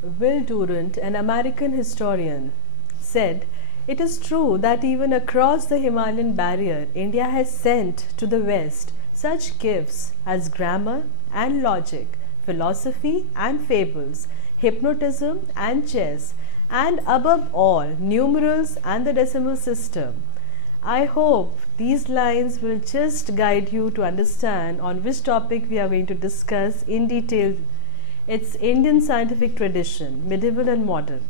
Will Durant, an American historian, said, "It is true that even across the Himalayan barrier, India has sent to the West such gifts as grammar and logic, philosophy and fables, hypnotism and chess, and above all, numerals and the decimal system." I hope these lines will just guide you to understand on which topic we are going to discuss in detail. It's Indian scientific tradition, medieval and modern.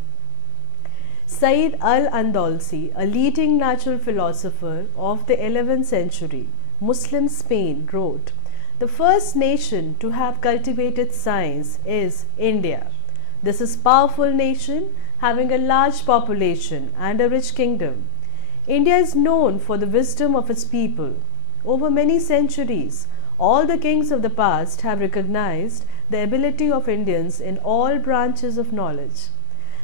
Sayyid al-Andalsi, a leading natural philosopher of the 11th century, Muslim Spain, wrote, "The first nation to have cultivated science is India. This is a powerful nation having a large population and a rich kingdom. India is known for the wisdom of its people. Over many centuries, all the kings of the past have recognized the ability of Indians in all branches of knowledge.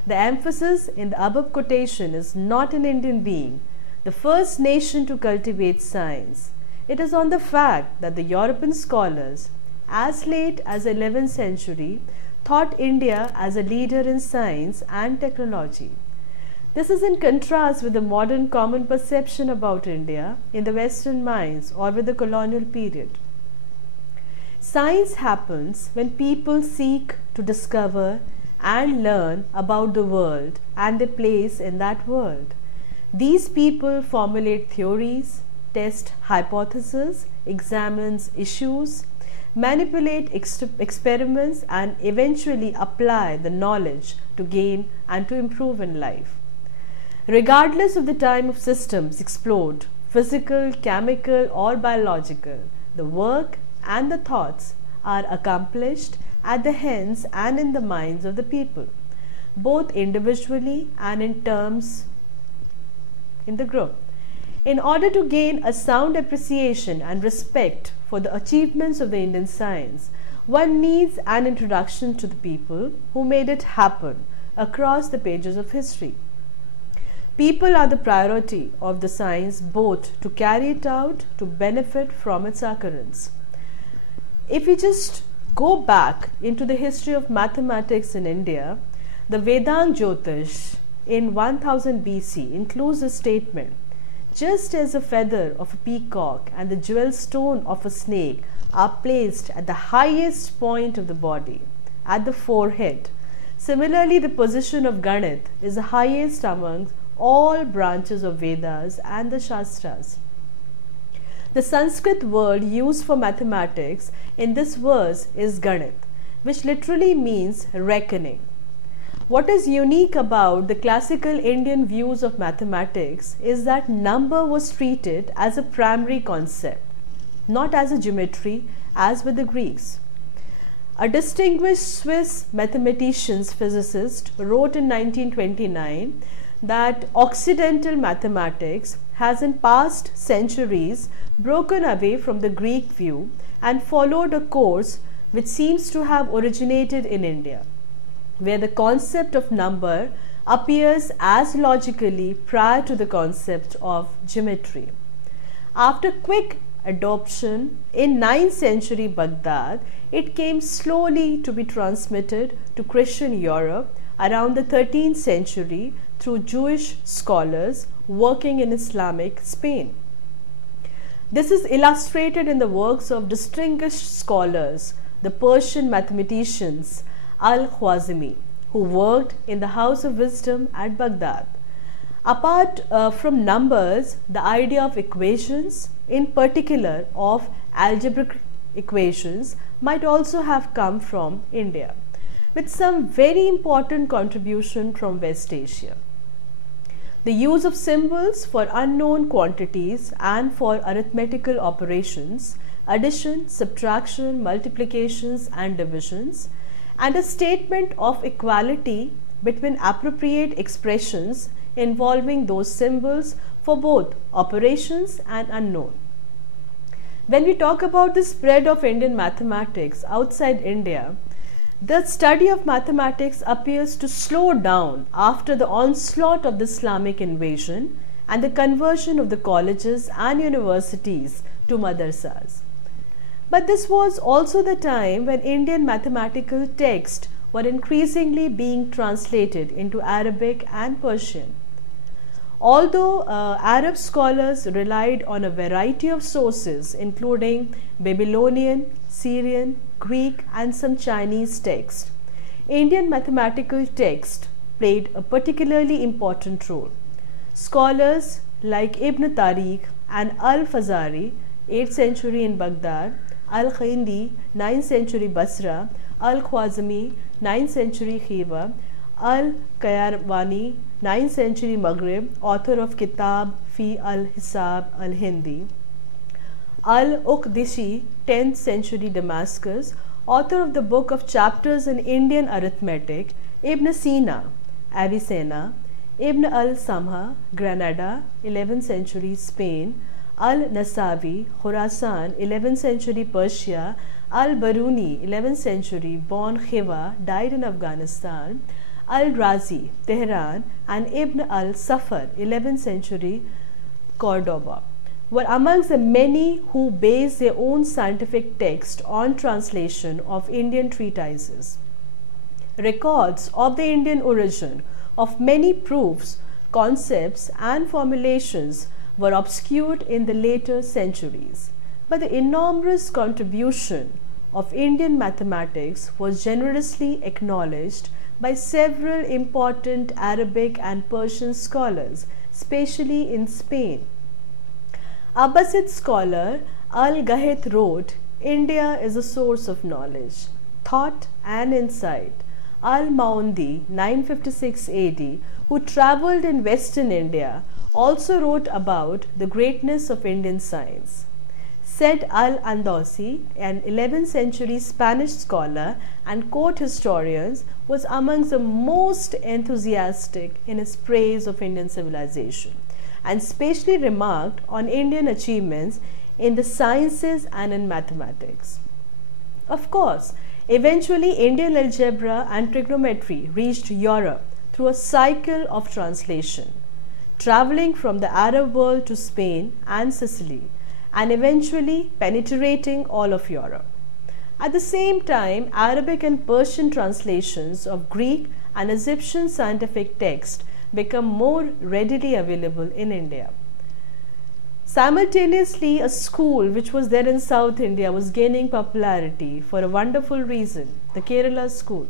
The emphasis in the above quotation is not in Indian being the first nation to cultivate science. It is on the fact that the European scholars, as late as the 11th century, thought India as a leader in science and technology. This is in contrast with the modern common perception about India in the Western minds or with the colonial period. Science happens when people seek to discover and learn about the world and their place in that world. These people formulate theories, test hypotheses, examine issues, manipulate experiments, and eventually apply the knowledge to gain and to improve in life. Regardless of the time of systems explored, physical, chemical, or biological, the work and the thoughts are accomplished at the hands and in the minds of the people, both individually and in terms in the group. In order to gain a sound appreciation and respect for the achievements of the Indian science, one needs an introduction to the people who made it happen across the pages of history. People are the priority of the science, both to carry it out, to benefit from its occurrence. If we just go back into the history of mathematics in India, the Vedang Jyotish in 1000 BC includes a statement, "Just as a feather of a peacock and the jewel stone of a snake are placed at the highest point of the body, at the forehead, similarly the position of Ganit is the highest among all branches of Vedas and the Shastras." The Sanskrit word used for mathematics in this verse is Ganit, which literally means reckoning. What is unique about the classical Indian views of mathematics is that number was treated as a primary concept, not as a geometry as with the Greeks. A distinguished Swiss mathematician physicist wrote in 1929 that Occidental mathematics has in past centuries broken away from the Greek view and followed a course which seems to have originated in India, where the concept of number appears as logically prior to the concept of geometry. After quick adoption in 9th century Baghdad, it came slowly to be transmitted to Christian Europe around the 13th century through Jewish scholars working in Islamic Spain. This is illustrated in the works of distinguished scholars, the Persian mathematicians Al-Khwarizmi, who worked in the House of Wisdom at Baghdad. Apart from numbers, the idea of equations, in particular of algebraic equations, might also have come from India, with some very important contribution from West Asia. The use of symbols for unknown quantities and for arithmetical operations, addition, subtraction, multiplications, and divisions, and a statement of equality between appropriate expressions involving those symbols for both operations and unknown. When we talk about the spread of Indian mathematics outside India, the study of mathematics appears to slow down after the onslaught of the Islamic invasion and the conversion of the colleges and universities to madrasas. But this was also the time when Indian mathematical texts were increasingly being translated into Arabic and Persian. Although Arab scholars relied on a variety of sources, including Babylonian, Syrian, Greek, and some Chinese texts, Indian mathematical texts played a particularly important role. Scholars like Ibn Tariq and Al-Fazari, 8th century in Baghdad, Al-Khindi, 9th century Basra, Al-Khwazmi, 9th century Khiva, Al-Qayrawani, 9th century Maghrib, author of Kitab fi al-Hisab al-Hindi, Al-Uqdishi, 10th century Damascus, author of the book of chapters in Indian arithmetic, Ibn Sina, Avicenna, Ibn al-Samha, Granada, 11th century Spain, Al-Nasavi, Khurasan, 11th century Persia, Al-Baruni, 11th century, born Khiva, died in Afghanistan, Al-Razi, Tehran, and Ibn al-Safar, 11th century, Cordoba, were amongst the many who based their own scientific text on translation of Indian treatises. Records of the Indian origin of many proofs, concepts, and formulations were obscured in the later centuries, but the enormous contribution of Indian mathematics was generously acknowledged by several important Arabic and Persian scholars, especially in Spain. Abbasid scholar Al-Gahith wrote, "India is a source of knowledge, thought, and insight." Al-Maundi, 956 AD, who travelled in Western India, also wrote about the greatness of Indian science. Said Al-Andalusi, an 11th century Spanish scholar and court historian, was amongst the most enthusiastic in his praise of Indian civilization, and specially remarked on Indian achievements in the sciences and in mathematics. Of course, eventually Indian algebra and trigonometry reached Europe through a cycle of translation, traveling from the Arab world to Spain and Sicily, and eventually penetrating all of Europe. At the same time, Arabic and Persian translations of Greek and Egyptian scientific texts become more readily available in India. Simultaneously, a school which was there in South India was gaining popularity for a wonderful reason, the Kerala school.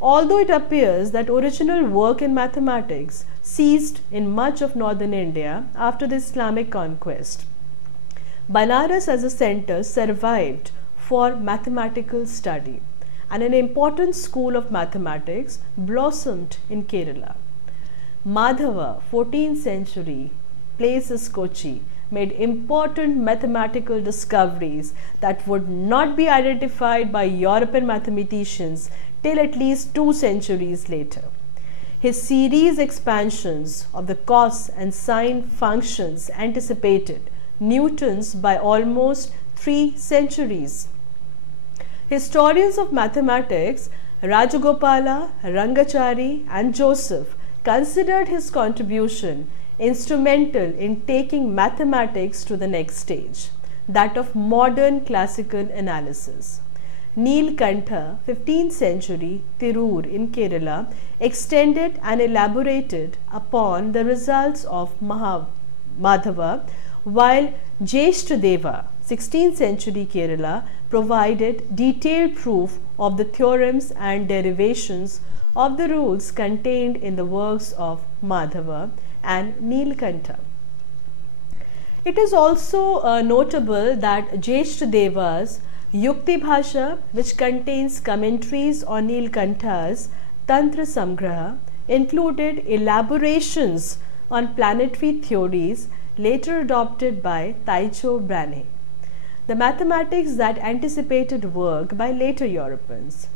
Although it appears that original work in mathematics ceased in much of northern India after the Islamic conquest, Banaras as a center survived for mathematical study, and an important school of mathematics blossomed in Kerala. Madhava, 14th century, places Kochi, made important mathematical discoveries that would not be identified by European mathematicians till at least 2 centuries later. His series expansions of the cos and sine functions anticipated Newton's by almost 3 centuries. Historians of mathematics Rajagopala, Rangachari, and Joseph considered his contribution instrumental in taking mathematics to the next stage, that of modern classical analysis. Neelkantha, 15th century, Tirur in Kerala, extended and elaborated upon the results of Madhava, while Jeshtadeva, 16th century Kerala, provided detailed proof of the theorems and derivations of the rules contained in the works of Madhava and Neelkantha. It is also notable that Jeshtadeva's Yukti Bhasha, which contains commentaries on Neelkantha's Tantra Samgraha, included elaborations on planetary theories later adopted by Tycho Brahe, the mathematics that anticipated work by later Europeans.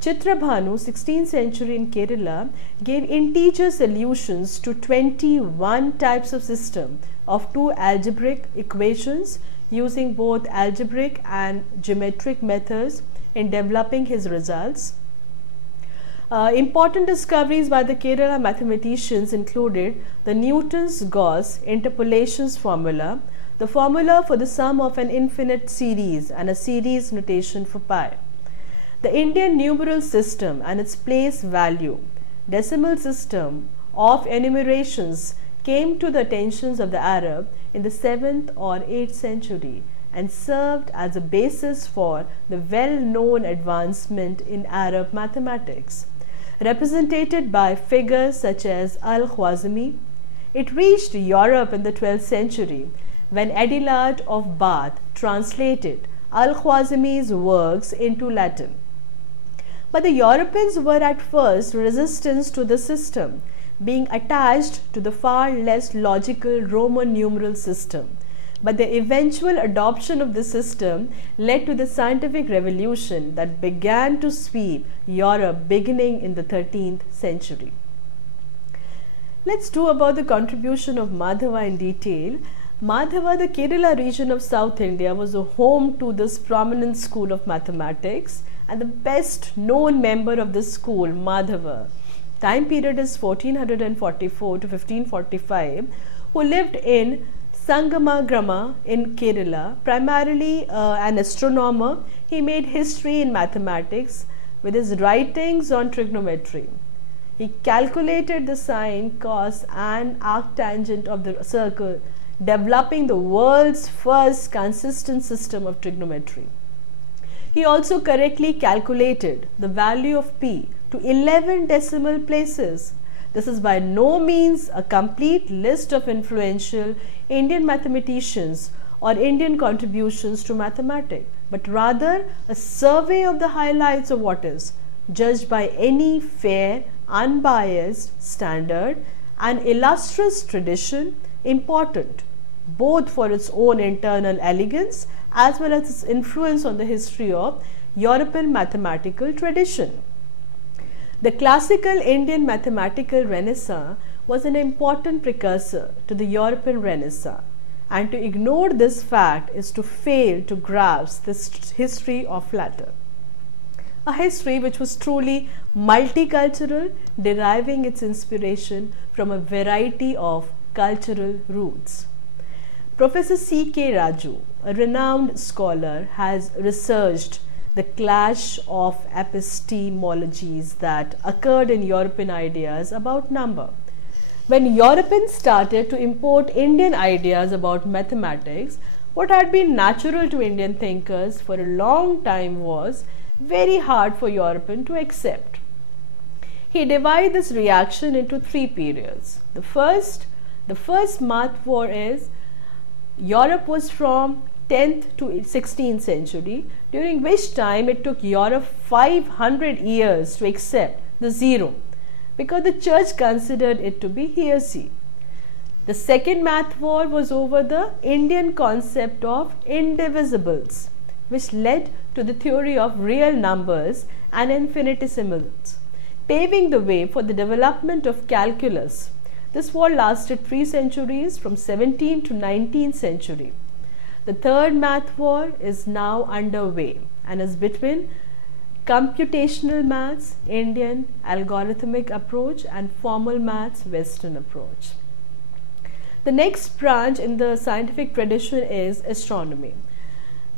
Chitrabhanu, 16th century in Kerala, gave integer solutions to 21 types of system of 2 algebraic equations using both algebraic and geometric methods in developing his results. Important discoveries by the Kerala mathematicians included the Newton's Gauss interpolations formula, the formula for the sum of an infinite series, and a series notation for pi. The Indian numeral system and its place value, decimal system of enumerations came to the attentions of the Arab in the 7th or 8th century and served as a basis for the well-known advancement in Arab mathematics. Represented by figures such as Al-Khwarizmi, it reached Europe in the 12th century when Adilard of Bath translated Al-Khwarizmi's works into Latin. But the Europeans were at first resistant to the system, being attached to the far less logical Roman numeral system. But the eventual adoption of the system led to the scientific revolution that began to sweep Europe beginning in the 13th century. Let's do about the contribution of Madhava in detail. Madhava, the Kerala region of South India, was a home to this prominent school of mathematics, and the best known member of this school, Madhava, time period is 1444 to 1545, who lived in Sangamagrama in Kerala, primarily an astronomer. He made history in mathematics with his writings on trigonometry. He calculated the sine, cos and arctangent of the circle, developing the world's first consistent system of trigonometry. He also correctly calculated the value of p to 11 decimal places. This is by no means a complete list of influential Indian mathematicians or Indian contributions to mathematics, but rather a survey of the highlights of what is, judged by any fair, unbiased standard, an illustrious tradition, important both for its own internal elegance as well as its influence on the history of European mathematical tradition. The classical Indian mathematical renaissance was an important precursor to the European Renaissance, and to ignore this fact is to fail to grasp this history of latter. A history which was truly multicultural, deriving its inspiration from a variety of cultural roots. Professor C.K. Raju, a renowned scholar, has researched the clash of epistemologies that occurred in European ideas about number. When Europeans started to import Indian ideas about mathematics, what had been natural to Indian thinkers for a long time was very hard for Europeans to accept. He divided this reaction into three periods. The first math war is Europe was from 10th to 16th century, during which time it took Europe 500 years to accept the zero, because the church considered it to be heresy. The second math war was over the Indian concept of indivisibles, which led to the theory of real numbers and infinitesimals, paving the way for the development of calculus. This war lasted 3 centuries, from 17th to 19th century. The third math war is now underway and is between computational maths, Indian algorithmic approach, and formal maths, Western approach. The next branch in the scientific tradition is astronomy.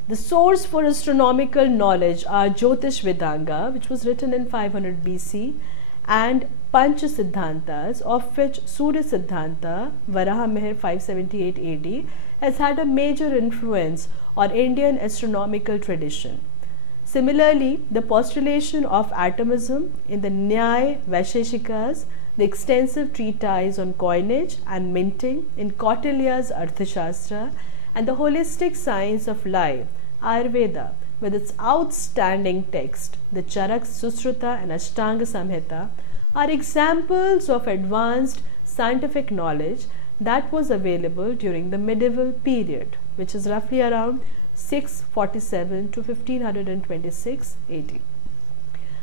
The source for astronomical knowledge are Jyotish Vedanga, which was written in 500 BC, and Pancha Siddhantas, of which Surya Siddhanta, Varaha Mihir 578 AD, has had a major influence on Indian astronomical tradition. Similarly, the postulation of atomism in the Nyaya Vaisheshikas, the extensive treatise on coinage and minting in Kautilya's Arthashastra, and the holistic science of life, Ayurveda, with its outstanding text, the Charak Susruta and Ashtanga Samhita, are examples of advanced scientific knowledge that was available during the medieval period, which is roughly around 647 to 1526 AD.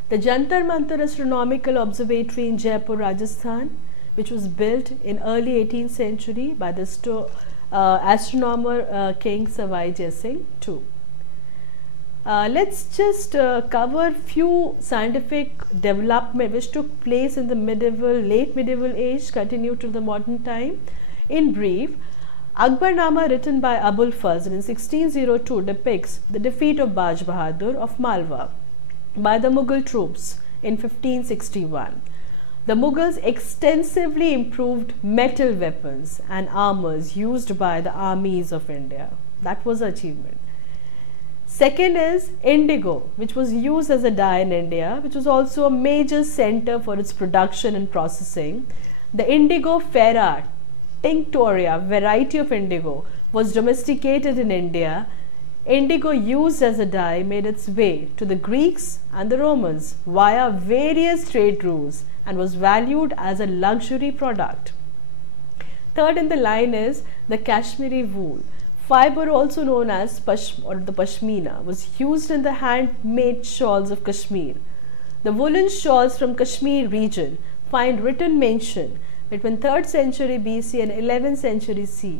The Jantar Mantar Astronomical Observatory in Jaipur, Rajasthan, which was built in early 18th century by the astronomer King Savai Jai Singh II. Let's just cover few scientific development which took place in the late medieval age, continued to the modern time. In brief, Akbarnama, written by Abul Fazl in 1602, depicts the defeat of Baj Bahadur of Malwa. by the Mughal troops in 1561. The Mughals extensively improved metal weapons and armors used by the armies of India. That was an achievement. Second is indigo, which was used as a dye in India, which was also a major center for its production and processing. The indigo ferra tinctoria variety of indigo was domesticated in India. Indigo used as a dye made its way to the Greeks and the Romans via various trade routes and was valued as a luxury product. Third in the line is the Kashmiri wool. Fiber, also known as the pashmina, was used in the handmade shawls of Kashmir. The woolen shawls from Kashmir region find written mention between 3rd century BC and 11th century CE.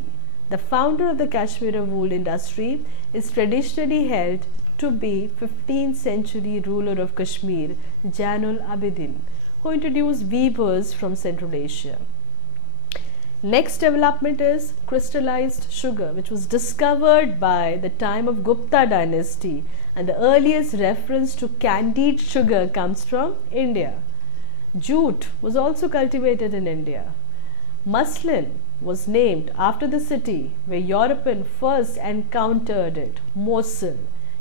The founder of the Kashmir wool industry is traditionally held to be 15th century ruler of Kashmir, Jainul Abidin, who introduced weavers from Central Asia. Next development is crystallized sugar, which was discovered by the time of Gupta dynasty, and the earliest reference to candied sugar comes from India. Jute was also cultivated in India. Muslin was named after the city where Europeans first encountered it, Mosul,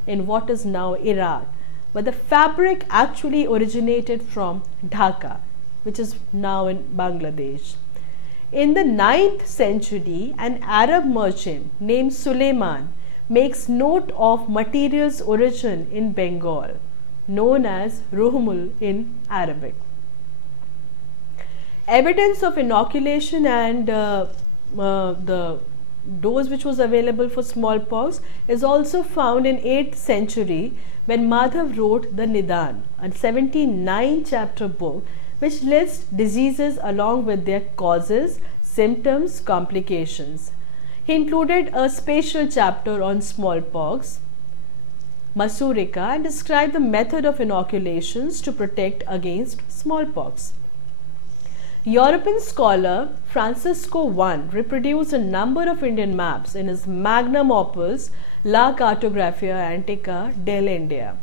in what is now Iraq, but the fabric actually originated from Dhaka, which is now in Bangladesh. In the 9th century, an Arab merchant named Suleiman makes note of material's origin in Bengal, known as Ruhmul in Arabic. Evidence of inoculation and the dose which was available for smallpox is also found in 8th century when Madhav wrote the Nidan, a 79-chapter book which lists diseases along with their causes, symptoms, complications. He included a special chapter on smallpox, Masurika, and described the method of inoculations to protect against smallpox. European scholar Francisco I reproduced a number of Indian maps in his magnum opus La Cartografia Antica dell'India.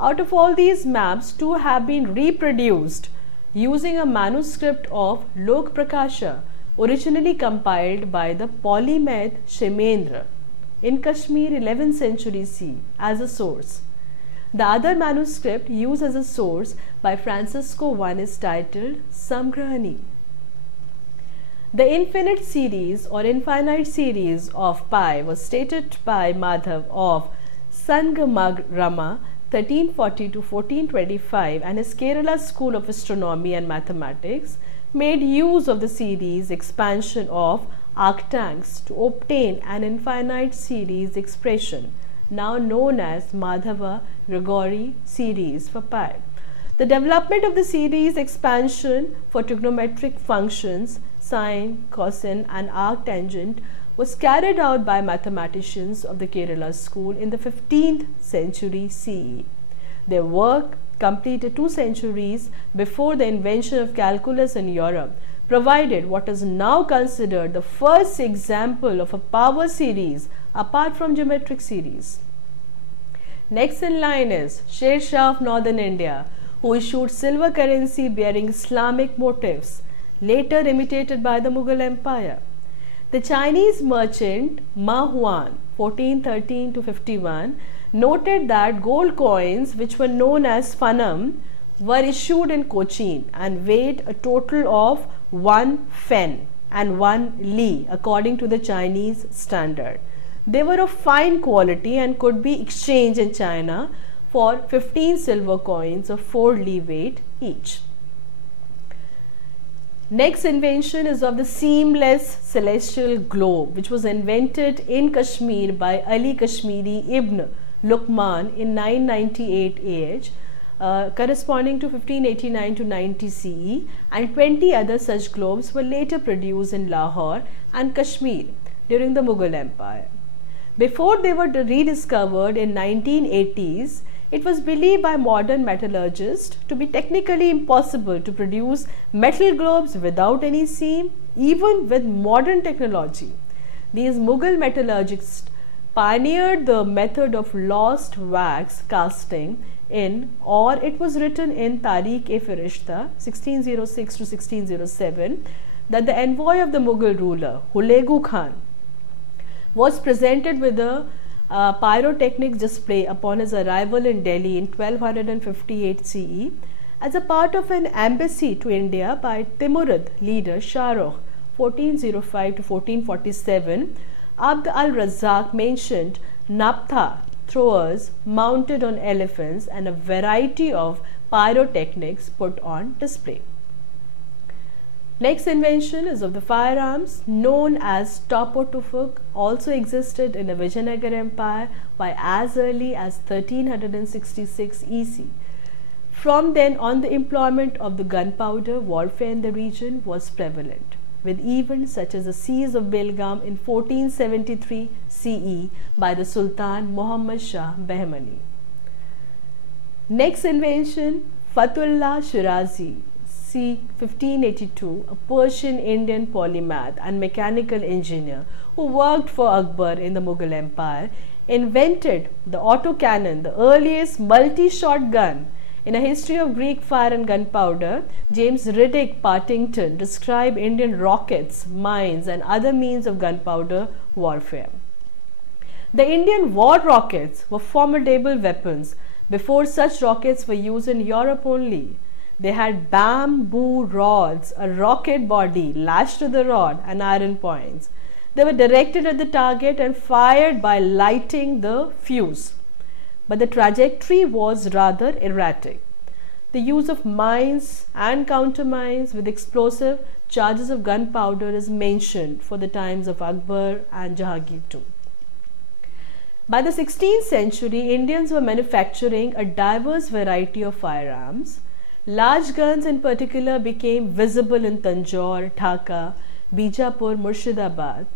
Out of all these maps, 2 have been reproduced using a manuscript of Lok Prakasha, originally compiled by the polymath Shemendra in Kashmir 11th century CE as a source. The other manuscript used as a source by Francisco I is titled Samgrahani. The infinite series or infinite series of pi was stated by Madhav of Sangamagrama 1340 to 1425, and his Kerala School of Astronomy and Mathematics made use of the series expansion of arctanks to obtain an infinite series expression, now known as Madhava-Grigori series for pi. The development of the series expansion for trigonometric functions, sine, cosine and arctangent, was carried out by mathematicians of the Kerala school in the 15th century CE. Their work, completed 2 centuries before the invention of calculus in Europe, provided what is now considered the first example of a power series apart from geometric series. Next in line is Sher Shah of northern India, who issued silver currency bearing Islamic motifs, later imitated by the Mughal Empire. The Chinese merchant Ma Huan 1413 to 51 noted that gold coins, which were known as fanam, were issued in Cochin and weighed a total of 1 fen and 1 li according to the Chinese standard. They were of fine quality and could be exchanged in China for 15 silver coins of 4 li weight each. Next invention is of the seamless celestial globe, which was invented in Kashmir by Ali Kashmiri Ibn Luqman in 998 AH, corresponding to 1589 to 90 CE, and 20 other such globes were later produced in Lahore and Kashmir during the Mughal Empire. Before they were rediscovered in 1980s, it was believed by modern metallurgists to be technically impossible to produce metal globes without any seam, even with modern technology. These Mughal metallurgists pioneered the method of lost wax casting in, or it was written in Tariq-e-Firishta 1606 to 1607, that the envoy of the Mughal ruler Hulegu Khan was presented with a pyrotechnics display upon his arrival in Delhi in 1258 CE as a part of an embassy to India by Timurid leader Shah Rukh 1405 to 1447. Abd al-Razzaq mentioned naphtha throwers mounted on elephants and a variety of pyrotechnics put on display. Next invention is of the firearms, known as Topo Tufuk, also existed in the Vijayanagar Empire by as early as 1366 EC. From then on, the employment of the gunpowder warfare in the region was prevalent, with events such as the siege of Belgaum in 1473 CE by the Sultan Muhammad Shah Bahmani. Next invention, Fatullah Shirazi, c. 1582, a Persian Indian polymath and mechanical engineer who worked for Akbar in the Mughal Empire, invented the autocannon, the earliest multi-shot gun. In A History of Greek Fire and Gunpowder, James Riddick Partington described Indian rockets, mines and other means of gunpowder warfare. The Indian war rockets were formidable weapons. Before, such rockets were used in Europe only. They had bamboo rods, a rocket body lashed to the rod and iron points. They were directed at the target and fired by lighting the fuse. But the trajectory was rather erratic. The use of mines and countermines with explosive charges of gunpowder is mentioned for the times of Akbar and Jahangir too. By the 16th century, Indians were manufacturing a diverse variety of firearms. Large guns in particular became visible in Tanjore, Dhaka, Bijapur, Murshidabad.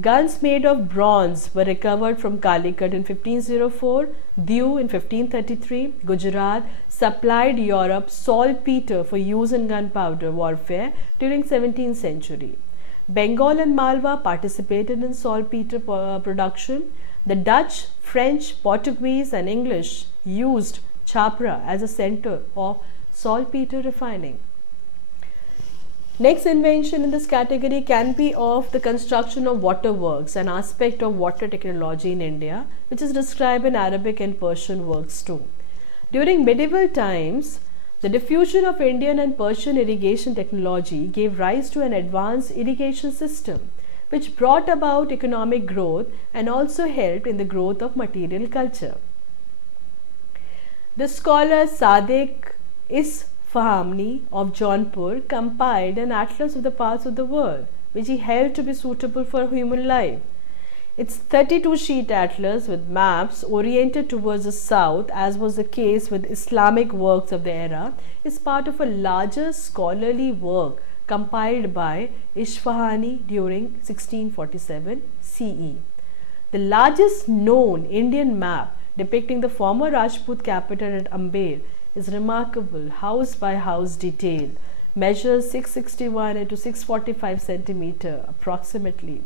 Guns made of bronze were recovered from Calicut in 1504. Diu in 1533. Gujarat supplied Europe saltpeter for use in gunpowder warfare during 17th century. Bengal and Malwa participated in saltpeter production. The Dutch, French, Portuguese and English used Chhapra as a center of saltpeter refining. Next invention in this category can be of the construction of waterworks, an aspect of water technology in India, which is described in Arabic and Persian works too. During medieval times, the diffusion of Indian and Persian irrigation technology gave rise to an advanced irrigation system, which brought about economic growth and also helped in the growth of material culture. The scholar Sadiq Isfahani of Jaunpur compiled an atlas of the parts of the world which he held to be suitable for human life. Its 32-sheet atlas with maps oriented towards the south, as was the case with Islamic works of the era, is part of a larger scholarly work compiled by Isfahani during 1647 CE. The largest known Indian map depicting the former Rajput capital at Amber is remarkable house by house detail, measures 661 into 645 centimeter approximately.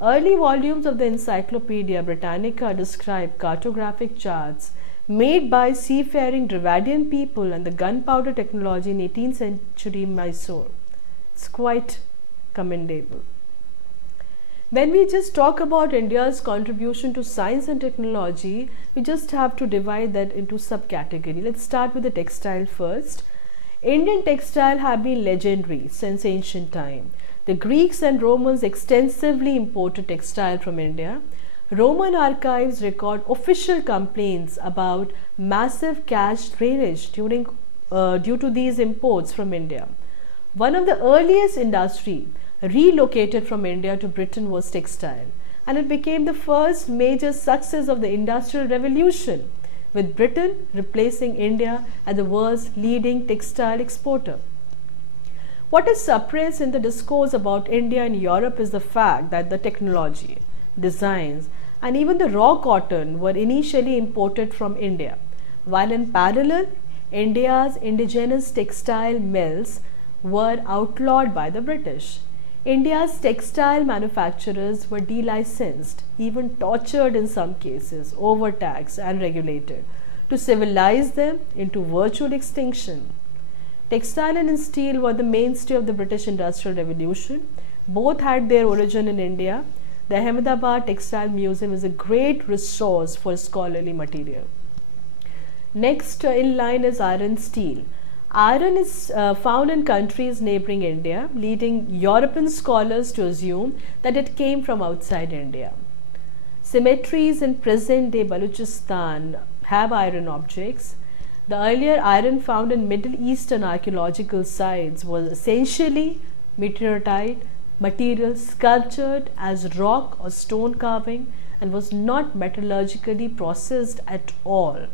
Early volumes of the Encyclopedia Britannica describe cartographic charts made by seafaring Dravidian people and the gunpowder technology in 18th century Mysore. It's quite commendable. When we just talk about India's contribution to science and technology, we just have to divide that into subcategory. Let's start with the textile first. Indian textile have been legendary since ancient time. The Greeks and Romans extensively imported textile from India. Roman archives record official complaints about massive cash drainage due to these imports from India. One of the earliest industry relocated from India to Britain was textile, and it became the first major success of the Industrial Revolution, with Britain replacing India as the world's leading textile exporter. What is suppressed in the discourse about India and Europe is the fact that the technology, designs, and even the raw cotton were initially imported from India, while in parallel, India's indigenous textile mills were outlawed by the British. India's textile manufacturers were delicensed, even tortured in some cases, overtaxed and regulated, to civilize them into virtual extinction. Textile and steel were the mainstay of the British Industrial Revolution. Both had their origin in India. The Ahmedabad Textile Museum is a great resource for scholarly material. Next in line is iron steel. Iron is found in countries neighboring India, leading European scholars to assume that it came from outside India. Cemeteries in present-day Balochistan have iron objects. The earlier iron found in Middle Eastern archaeological sites was essentially meteorite material sculptured as rock or stone carving and was not metallurgically processed at all.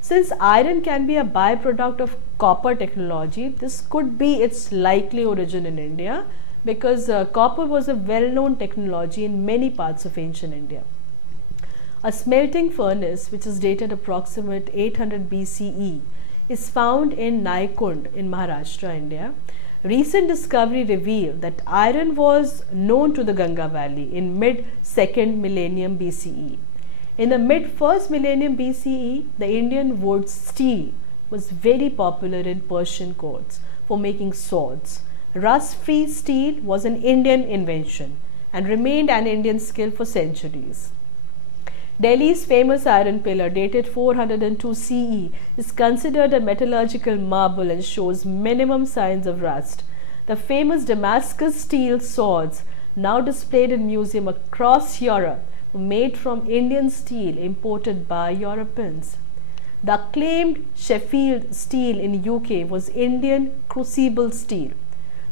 Since iron can be a byproduct of copper technology, this could be its likely origin in India because copper was a well-known technology in many parts of ancient India. A smelting furnace, which is dated approximate 800 BCE, is found in Naikund in Maharashtra, India. Recent discovery revealed that iron was known to the Ganga Valley in mid-2nd millennium BCE. In the mid-1st millennium BCE, the Indian wood steel was very popular in Persian courts for making swords. Rust-free steel was an Indian invention and remained an Indian skill for centuries. Delhi's famous iron pillar, dated 402 CE, is considered a metallurgical marvel and shows minimum signs of rust. The famous Damascus steel swords, now displayed in museums across Europe, were made from Indian steel imported by Europeans. The acclaimed Sheffield steel in UK was Indian crucible steel.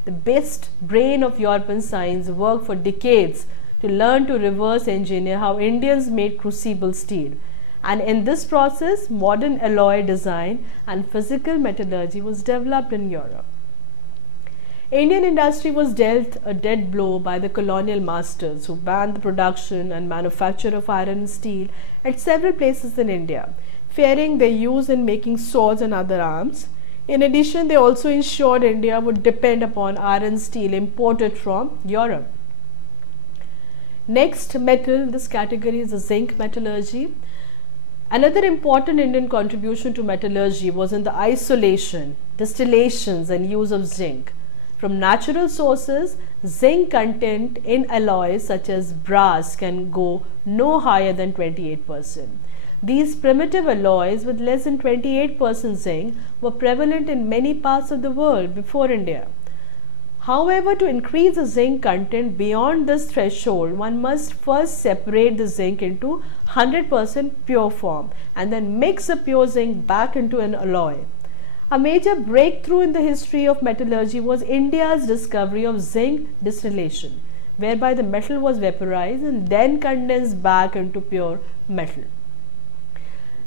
The best brain of European science worked for decades to learn to reverse engineer how Indians made crucible steel, and in this process modern alloy design and physical metallurgy was developed in Europe. Indian industry was dealt a dead blow by the colonial masters who banned the production and manufacture of iron and steel at several places in India, fearing their use in making swords and other arms. In addition, they also ensured India would depend upon iron and steel imported from Europe. Next metal in this category is the zinc metallurgy. Another important Indian contribution to metallurgy was in the isolation, distillations and use of zinc. From natural sources, zinc content in alloys such as brass can go no higher than 28%. These primitive alloys with less than 28% zinc were prevalent in many parts of the world before India. However, to increase the zinc content beyond this threshold, one must first separate the zinc into 100% pure form and then mix the pure zinc back into an alloy. A major breakthrough in the history of metallurgy was India's discovery of zinc distillation, whereby the metal was vaporized and then condensed back into pure metal.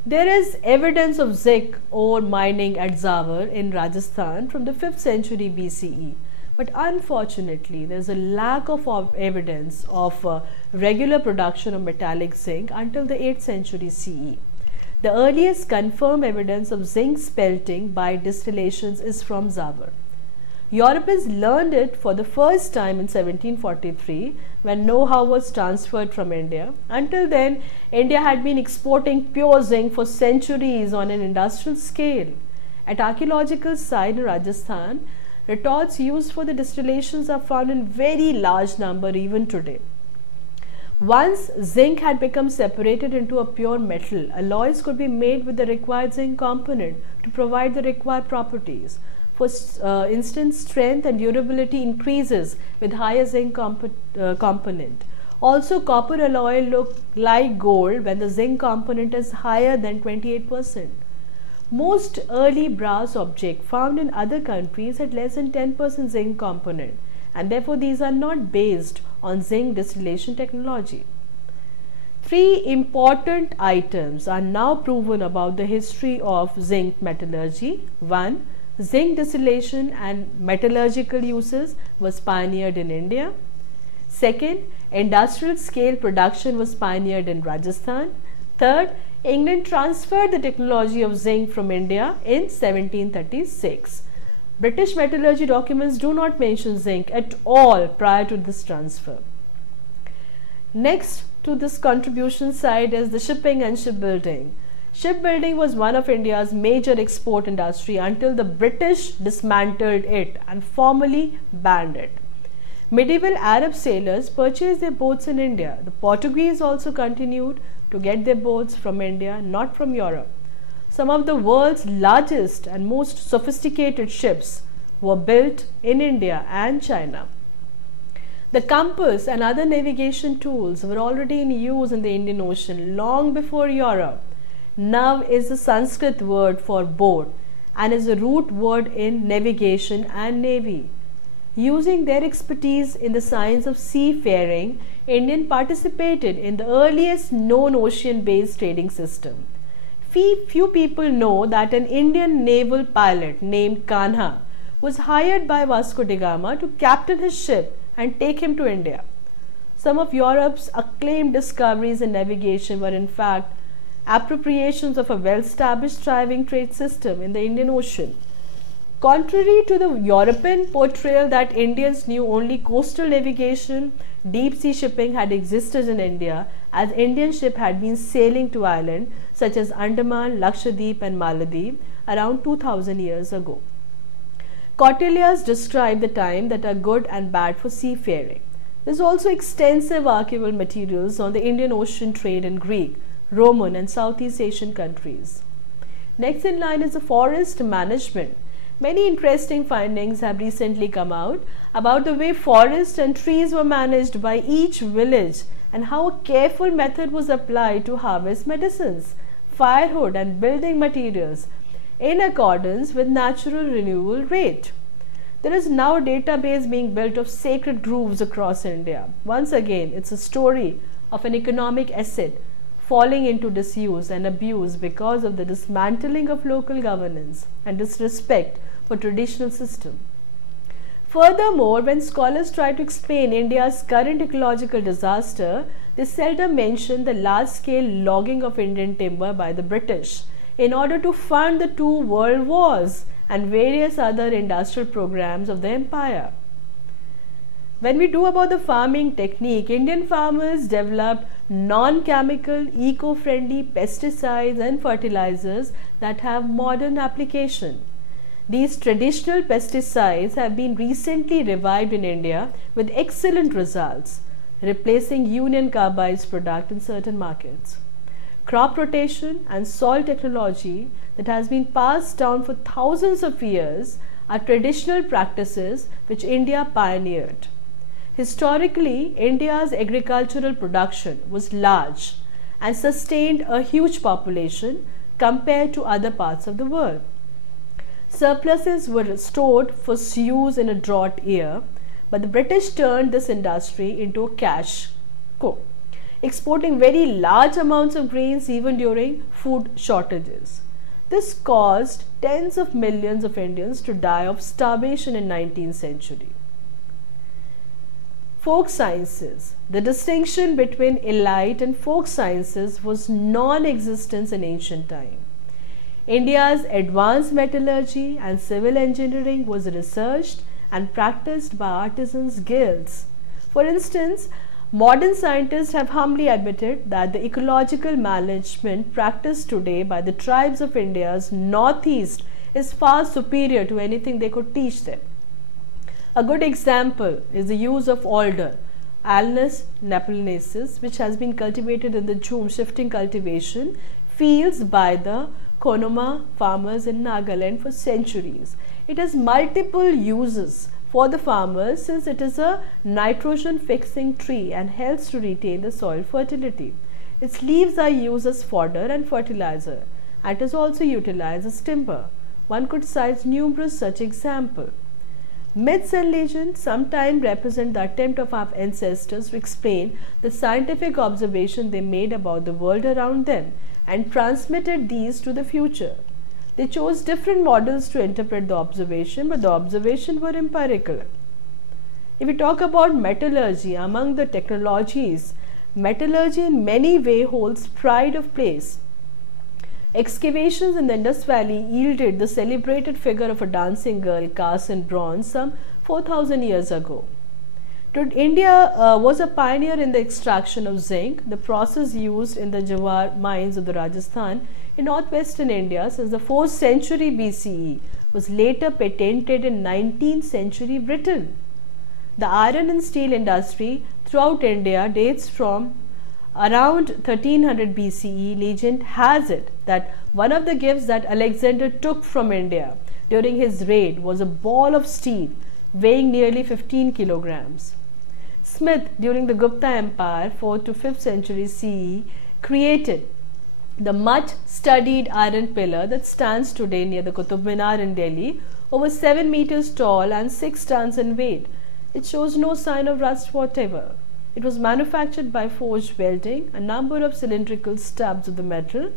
There is evidence of zinc ore mining at Zawar in Rajasthan from the 5th century BCE. But unfortunately, there is a lack of evidence of regular production of metallic zinc until the 8th century CE. The earliest confirmed evidence of zinc smelting by distillations is from Zawar. Europeans learned it for the first time in 1743 when know-how was transferred from India. Until then, India had been exporting pure zinc for centuries on an industrial scale. At archaeological site in Rajasthan, retorts used for the distillations are found in very large number even today. Once zinc had become separated into a pure metal, alloys could be made with the required zinc component to provide the required properties. For instance, strength and durability increases with higher zinc component. Also, copper alloy look like gold when the zinc component is higher than 28%. Most early brass objects found in other countries had less than 10% zinc component, and therefore these are not based on zinc distillation technology. Three important items are now proven about the history of zinc metallurgy. 1. Zinc distillation and metallurgical uses was pioneered in India. 2nd, industrial scale production was pioneered in Rajasthan. 3rd, England transferred the technology of zinc from India in 1736. British metallurgy documents do not mention zinc at all prior to this transfer. Next to this contribution side is the shipping and shipbuilding. Shipbuilding was one of India's major export industry until the British dismantled it and formally banned it. Medieval Arab sailors purchased their boats in India. The Portuguese also continued to get their boats from India, not from Europe. Some of the world's largest and most sophisticated ships were built in India and China. The compass and other navigation tools were already in use in the Indian Ocean long before Europe. Nav is the Sanskrit word for boat and is a root word in navigation and navy. Using their expertise in the science of seafaring, Indians participated in the earliest known ocean-based trading system. Few people know that an Indian naval pilot named Kanha was hired by Vasco da Gama to captain his ship and take him to India. Some of Europe's acclaimed discoveries in navigation were in fact appropriations of a well-established thriving trade system in the Indian Ocean. Contrary to the European portrayal that Indians knew only coastal navigation, deep sea shipping had existed in India, as Indian ships had been sailing to islands such as Andaman, Lakshadweep and Maldives around 2000 years ago. Kautilya's described the time that are good and bad for seafaring. There is also extensive archival materials on the Indian Ocean trade in Greek, Roman and Southeast Asian countries. Next in line is the forest management. Many interesting findings have recently come out about the way forests and trees were managed by each village and how a careful method was applied to harvest medicines, firewood and building materials in accordance with natural renewal rate. There is now a database being built of sacred groves across India. Once again, it's a story of an economic asset falling into disuse and abuse because of the dismantling of local governance and disrespect for traditional system. Furthermore, when scholars try to explain India's current ecological disaster, they seldom mention the large-scale logging of Indian timber by the British in order to fund the two world wars and various other industrial programs of the empire. When we do about the farming technique, Indian farmers developed non-chemical, eco-friendly pesticides and fertilizers that have modern application. These traditional pesticides have been recently revived in India with excellent results, replacing Union Carbide's product in certain markets. Crop rotation and soil technology that has been passed down for thousands of years are traditional practices which India pioneered. Historically, India's agricultural production was large and sustained a huge population compared to other parts of the world. Surpluses were stored for use in a drought year, but the British turned this industry into a cash cow, exporting very large amounts of grains even during food shortages. This caused tens of millions of Indians to die of starvation in 19th century. Folk sciences. The distinction between elite and folk sciences was non-existent in ancient time. India's advanced metallurgy and civil engineering was researched and practiced by artisans' guilds. For instance, modern scientists have humbly admitted that the ecological management practiced today by the tribes of India's northeast is far superior to anything they could teach them. A good example is the use of alder, Alnus nepalensis, which has been cultivated in the Jhum shifting cultivation fields by the Konoma farmers in Nagaland for centuries. It has multiple uses for the farmers since it is a nitrogen fixing tree and helps to retain the soil fertility. Its leaves are used as fodder and fertilizer and it is also utilized as timber. One could cite numerous such examples. Myths and legends sometimes represent the attempt of our ancestors to explain the scientific observation they made about the world around them and transmitted these to the future. They chose different models to interpret the observation, but the observations were empirical. If we talk about metallurgy, among the technologies, metallurgy in many ways holds pride of place. Excavations in the Indus Valley yielded the celebrated figure of a dancing girl cast in bronze some 4,000 years ago. India was a pioneer in the extraction of zinc, the process used in the Jawar mines of the Rajasthan in northwestern India since the 4th century BCE, was later patented in 19th century Britain. The iron and steel industry throughout India dates from around 1300 BCE. Legend has it that one of the gifts that Alexander took from India during his raid was a ball of steel weighing nearly 15 kilograms. Smith, during the Gupta Empire, 4th to 5th century CE, created the much studied iron pillar that stands today near the Qutub Minar in Delhi, over 7 meters tall and 6 tons in weight. It shows no sign of rust whatever. It was manufactured by forged welding, a number of cylindrical stubs of the metal.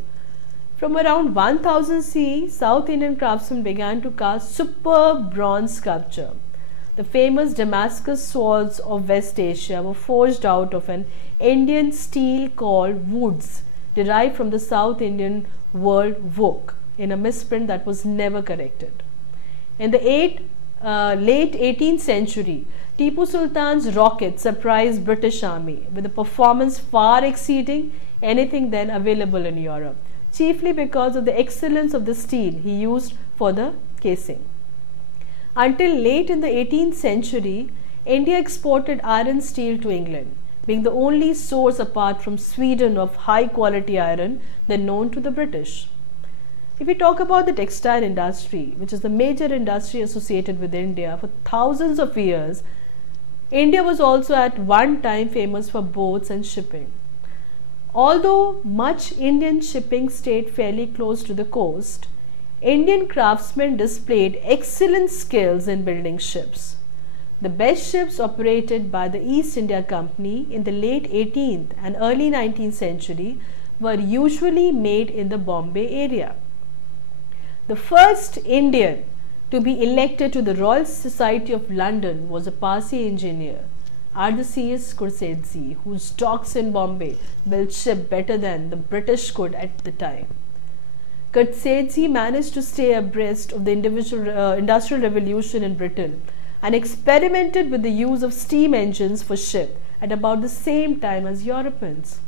From around 1000 CE, South Indian craftsmen began to cast superb bronze sculpture. The famous Damascus swords of West Asia were forged out of an Indian steel called woods, derived from the South Indian word wok, in a misprint that was never corrected. In the late 18th century, Tipu Sultan's rocket surprised British army with a performance far exceeding anything then available in Europe, chiefly because of the excellence of the steel he used for the casing. Until late in the 18th century, India exported iron steel to England, being the only source apart from Sweden of high quality iron then known to the British. If we talk about the textile industry, which is the major industry associated with India for thousands of years, India was also at one time famous for boats and shipping. Although much Indian shipping stayed fairly close to the coast, Indian craftsmen displayed excellent skills in building ships. The best ships operated by the East India Company in the late 18th and early 19th century were usually made in the Bombay area. The first Indian to be elected to the Royal Society of London was a Parsi engineer, Ardashir Khurshedji, whose docks in Bombay built ships better than the British could at the time. Khurshedji managed to stay abreast of the industrial revolution in Britain and experimented with the use of steam engines for ships at about the same time as Europeans.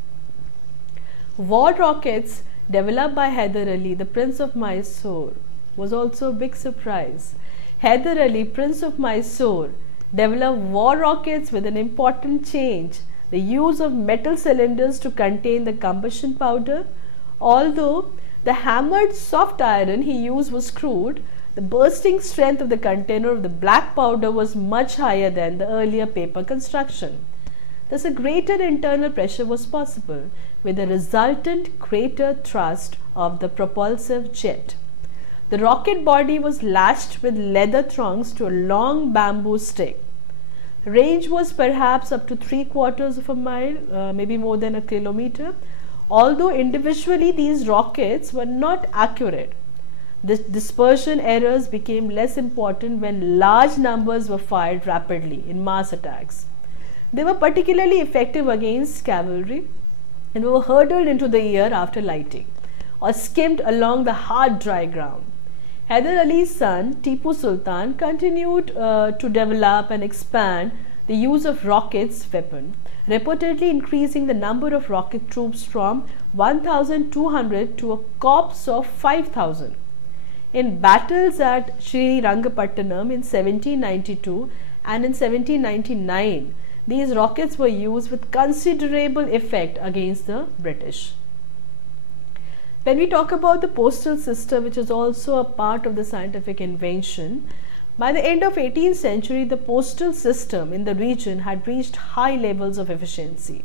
War rockets developed by Hyder Ali, the Prince of Mysore, was also a big surprise. Hyder Ali, Prince of Mysore, developed war rockets with an important change: the use of metal cylinders to contain the combustion powder. Although the hammered soft iron he used was crude, the bursting strength of the container of the black powder was much higher than the earlier paper construction. Thus, a greater internal pressure was possible, with the resultant greater thrust of the propulsive jet. The rocket body was lashed with leather thongs to a long bamboo stick. Range was perhaps up to 3/4 of a mile, maybe more than a kilometer. Although individually these rockets were not accurate, the dispersion errors became less important when large numbers were fired rapidly in mass attacks. They were particularly effective against cavalry and were hurled into the air after lighting or skimmed along the hard dry ground. Hyder Ali's son Tipu Sultan continued to develop and expand the use of rockets weapon, reportedly increasing the number of rocket troops from 1,200 to a corps of 5,000. In battles at Srirangapatnam in 1792 and in 1799, these rockets were used with considerable effect against the British. When we talk about the postal system, which is also a part of the scientific invention, by the end of 18th century, the postal system in the region had reached high levels of efficiency.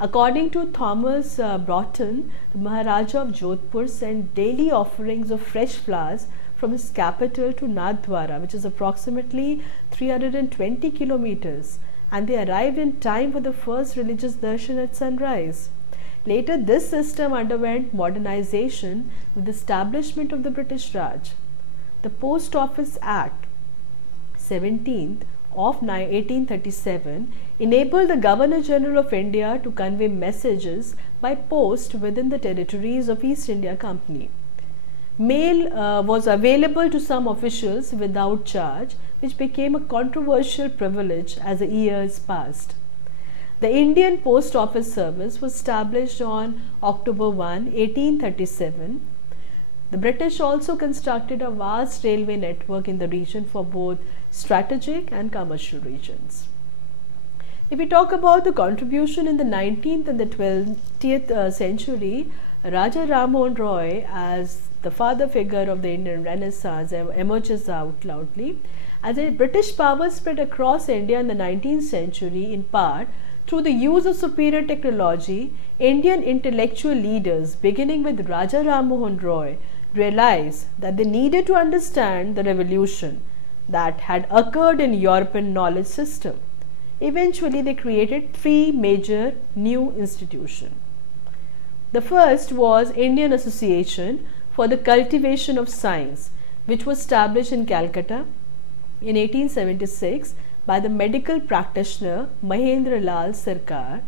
According to Thomas Broughton, the Maharaja of Jodhpur sent daily offerings of fresh flowers from his capital to Nathdwara, which is approximately 320 kilometers, and they arrived in time for the first religious darshan at sunrise. Later, this system underwent modernization with the establishment of the British Raj. The Post Office Act 17th of 1837 enabled the Governor General of India to convey messages by post within the territories of East India Company. Mail was available to some officials without charge, which became a controversial privilege as the years passed. The Indian Post Office Service was established on October 1, 1837. The British also constructed a vast railway network in the region for both strategic and commercial regions. If we talk about the contribution in the 19th and the 20th century, Raja Ram Mohan Roy, as the father figure of the Indian Renaissance, emerges out loudly. As a British power spread across India in the 19th century, in part through the use of superior technology, Indian intellectual leaders, beginning with Raja Ram Mohan Roy, realized that they needed to understand the revolution that had occurred in European knowledge system. Eventually, they created three major new institutions. The first was Indian Association for the Cultivation of Science, which was established in Calcutta in 1876 by the medical practitioner Mahendra Lal Sarkar.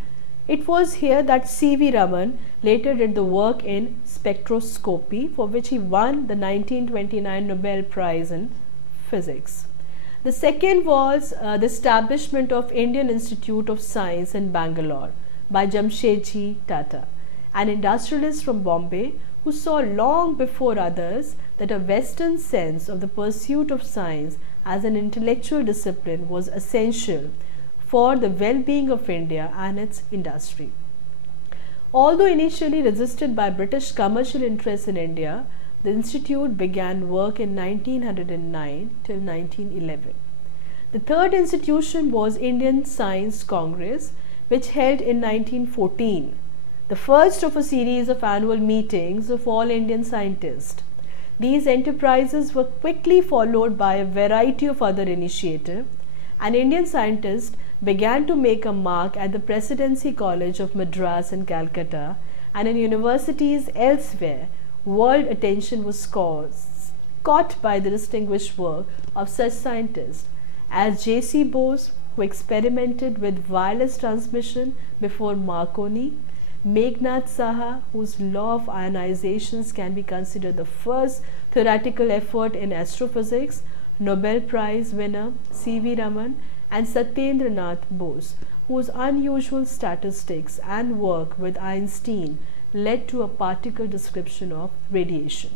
It was here that C.V. Raman later did the work in spectroscopy, for which he won the 1929 Nobel Prize in Physics. The second was the establishment of Indian Institute of Science in Bangalore by Jamshedji Tata, an industrialist from Bombay who saw long before others that a Western sense of the pursuit of science as an intellectual discipline was essential for the well-being of India and its industry. Although initially resisted by British commercial interests in India, the institute began work in 1909 till 1911. The third institution was Indian Science Congress, which held in 1914, the first of a series of annual meetings of all Indian scientists. These enterprises were quickly followed by a variety of other initiatives, and Indian scientists began to make a mark at the Presidency College of Madras in Calcutta and in universities elsewhere. World attention was caught by the distinguished work of such scientists as J.C. Bose, who experimented with wireless transmission before Marconi, Meghnad Saha, whose law of ionizations can be considered the first theoretical effort in astrophysics, Nobel Prize winner C.V. Raman, and Satyendra Nath Bose, whose unusual statistics and work with Einstein led to a particle description of radiation.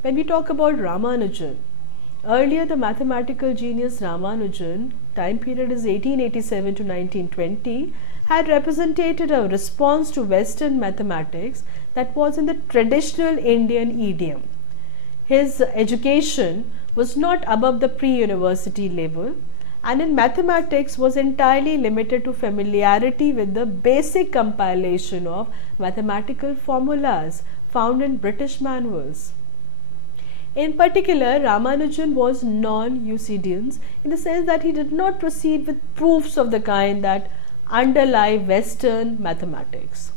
When we talk about Ramanujan, earlier the mathematical genius Ramanujan, time period is 1887 to 1920, had represented a response to Western mathematics that was in the traditional Indian idiom. His education was not above the pre-university level, and in mathematics was entirely limited to familiarity with the basic compilation of mathematical formulas found in British manuals. In particular, Ramanujan was non-Euclidean in the sense that he did not proceed with proofs of the kind that underlie Western mathematics.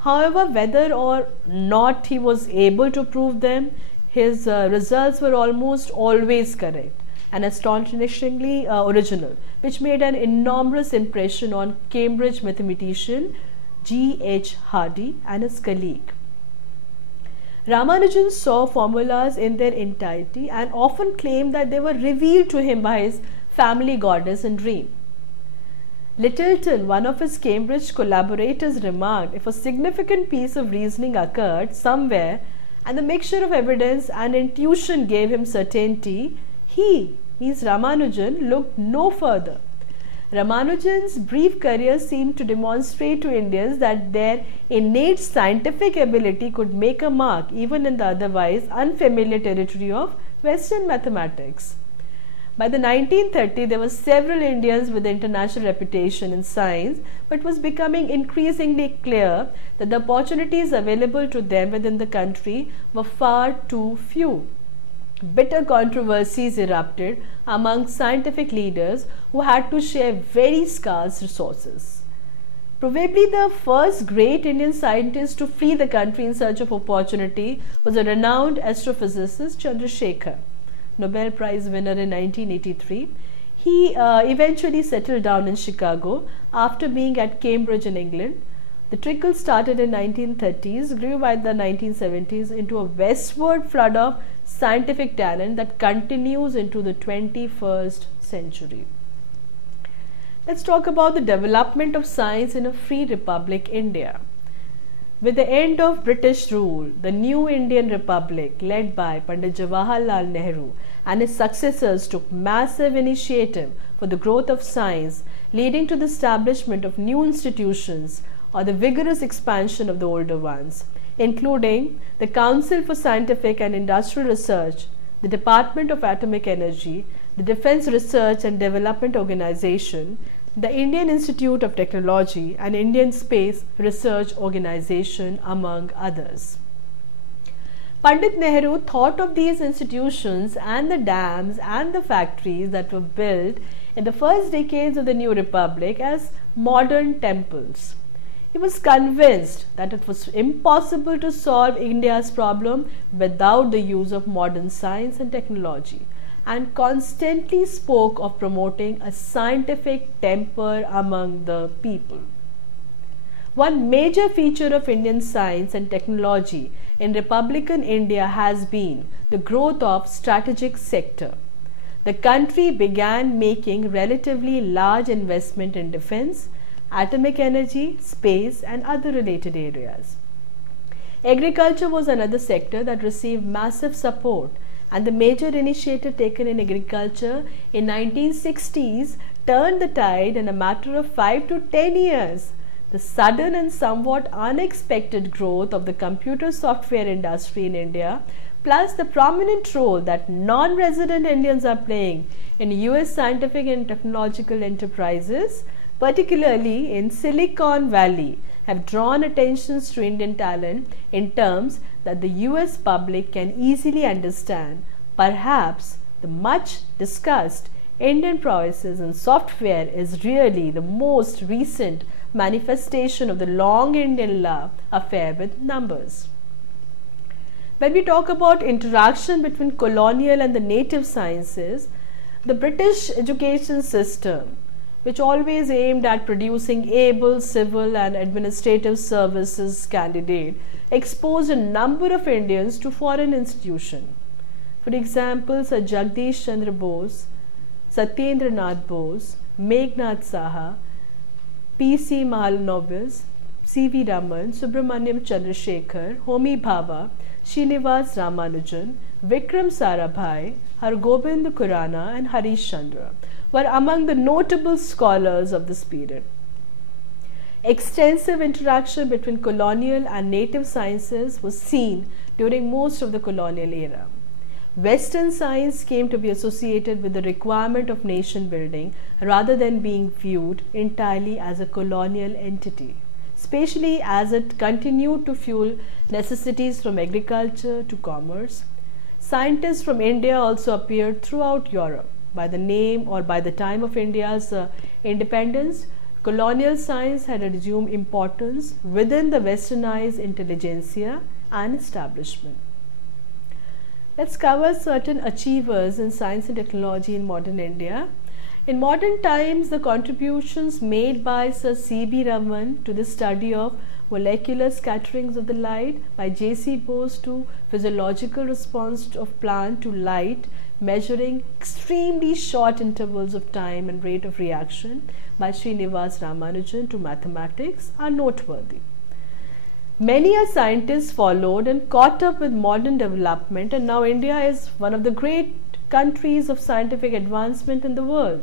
However, whether or not he was able to prove them, his results were almost always correct and astonishingly original, which made an enormous impression on Cambridge mathematician G.H. Hardy and his colleague. Ramanujan saw formulas in their entirety and often claimed that they were revealed to him by his family goddess in dream. Littleton, one of his Cambridge collaborators, remarked, if a significant piece of reasoning occurred somewhere and the mixture of evidence and intuition gave him certainty, he, means Ramanujan, looked no further. Ramanujan's brief career seemed to demonstrate to Indians that their innate scientific ability could make a mark even in the otherwise unfamiliar territory of Western mathematics. By the 1930s, there were several Indians with international reputation in science, but it was becoming increasingly clear that the opportunities available to them within the country were far too few. Bitter controversies erupted among scientific leaders who had to share very scarce resources. Probably the first great Indian scientist to flee the country in search of opportunity was a renowned astrophysicist Chandrasekhar, Nobel Prize winner in 1983. He eventually settled down in Chicago after being at Cambridge in England. The trickle started in 1930s, grew by the 1970s into a westward flood of scientific talent that continues into the 21st century. Let's talk about the development of science in a free republic, India. With the end of British rule, the new Indian Republic, led by Pandit Jawaharlal Nehru and his successors, took massive initiative for the growth of science, leading to the establishment of new institutions or the vigorous expansion of the older ones, including the Council for Scientific and Industrial Research, the Department of Atomic Energy, the Defense Research and Development Organization, the Indian Institute of Technology, and Indian Space Research Organization, among others. Pandit Nehru thought of these institutions and the dams and the factories that were built in the first decades of the new republic as modern temples. He was convinced that it was impossible to solve India's problem without the use of modern science and technology, and constantly spoke of promoting a scientific temper among the people. One major feature of Indian science and technology in Republican India has been the growth of strategic sector. The country began making relatively large investment in defense, atomic energy, space, and other related areas. Agriculture was another sector that received massive support, and the major initiative taken in agriculture in 1960s turned the tide in a matter of 5 to 10 years. The sudden and somewhat unexpected growth of the computer software industry in India, plus the prominent role that non-resident Indians are playing in US scientific and technological enterprises, particularly in Silicon Valley, have drawn attentions to Indian talent in terms that the US public can easily understand. Perhaps the much discussed Indian prowesses in software is really the most recent manifestation of the long Indian love affair with numbers. When we talk about interaction between colonial and the native sciences, the British education system, which always aimed at producing able civil and administrative services candidates, exposed a number of Indians to foreign institutions. For example, Sir Jagdish Chandra Bose, Satyendra Nath Bose, Meghnad Saha, P.C. Mahalanobis, C.V. Raman, Subramaniam Chandrasekhar, Homi Bhabha, Srinivas Ramanujan, Vikram Sarabhai, Hargobind Khurana, and Harish Chandra were among the notable scholars of this period. Extensive interaction between colonial and native sciences was seen during most of the colonial era. Western science came to be associated with the requirement of nation building rather than being viewed entirely as a colonial entity, especially as it continued to fuel necessities from agriculture to commerce. Scientists from India also appeared throughout Europe. By the name or by the time of India's independence, colonial science had assumed importance within the westernized intelligentsia and establishment. Let's cover certain achievers in science and technology in modern India. In modern times, the contributions made by Sir C.B. Raman to the study of molecular scatterings of the light, by J.C. Bose to physiological response of plant to light, measuring extremely short intervals of time and rate of reaction, by Srinivas Ramanujan to mathematics, are noteworthy. Many a scientists followed and caught up with modern development, and now India is one of the great countries of scientific advancement in the world.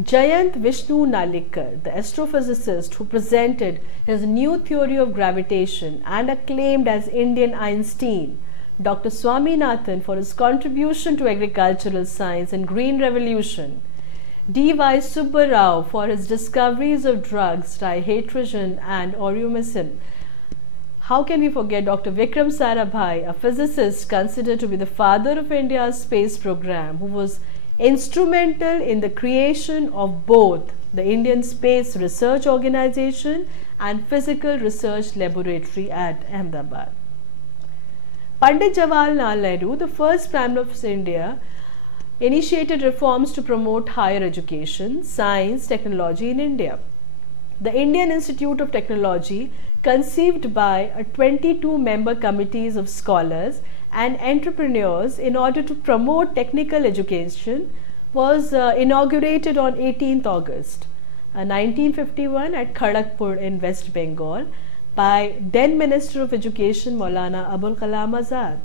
Jayant Vishnu Nalikar, the astrophysicist who presented his new theory of gravitation and acclaimed as Indian Einstein, Dr. Swaminathan for his contribution to agricultural science and green revolution, D.Y. Subba Rao for his discoveries of drugs, dihydrogen and aureomycin. How can we forget Dr. Vikram Sarabhai, a physicist considered to be the father of India's space program, who was instrumental in the creation of both the Indian Space Research Organization and Physical Research Laboratory at Ahmedabad. Pandit Jawaharlal Nehru, the first Prime Minister of India, initiated reforms to promote higher education, science, technology in India. The Indian Institute of Technology, conceived by a 22-member committees of scholars and entrepreneurs in order to promote technical education, was inaugurated on 18th August 1951 at Kharagpur in West Bengal by then Minister of Education Maulana Abul Kalam Azad.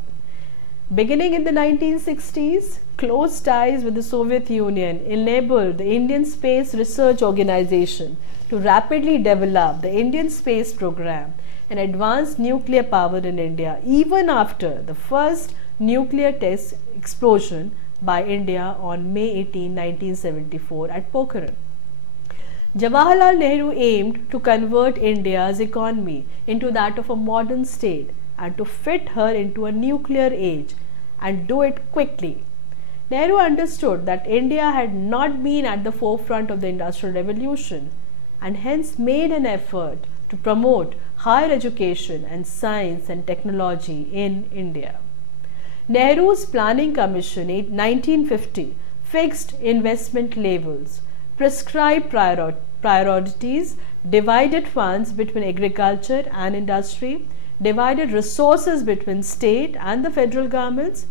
Beginning in the 1960s, close ties with the Soviet Union enabled the Indian Space Research Organization to rapidly develop the Indian space program and advance nuclear power in India, even after the first nuclear test explosion by India on May 18, 1974 at Pokhran. Jawaharlal Nehru aimed to convert India's economy into that of a modern state and to fit her into a nuclear age and do it quickly. Nehru understood that India had not been at the forefront of the Industrial Revolution and hence made an effort to promote higher education and science and technology in India. Nehru's Planning Commission in 1950 fixed investment levels, prescribed priorities, divided funds between agriculture and industry, divided resources between state and the federal governments,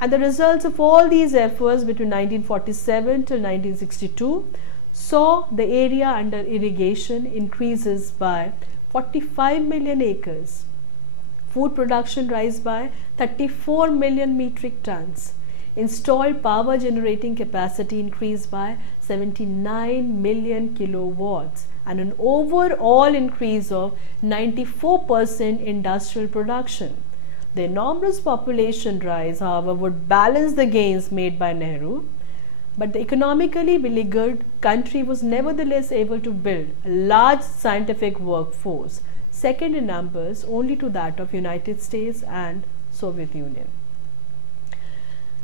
and the results of all these efforts between 1947 till 1962 saw the area under irrigation increases by 45 million acres, food production rise by 34 million metric tons, installed power generating capacity increased by 79 million kilowatts, and an overall increase of 94% industrial production. The enormous population rise, however, would balance the gains made by Nehru, but the economically beleaguered country was nevertheless able to build a large scientific workforce, second in numbers only to that of United States and Soviet Union.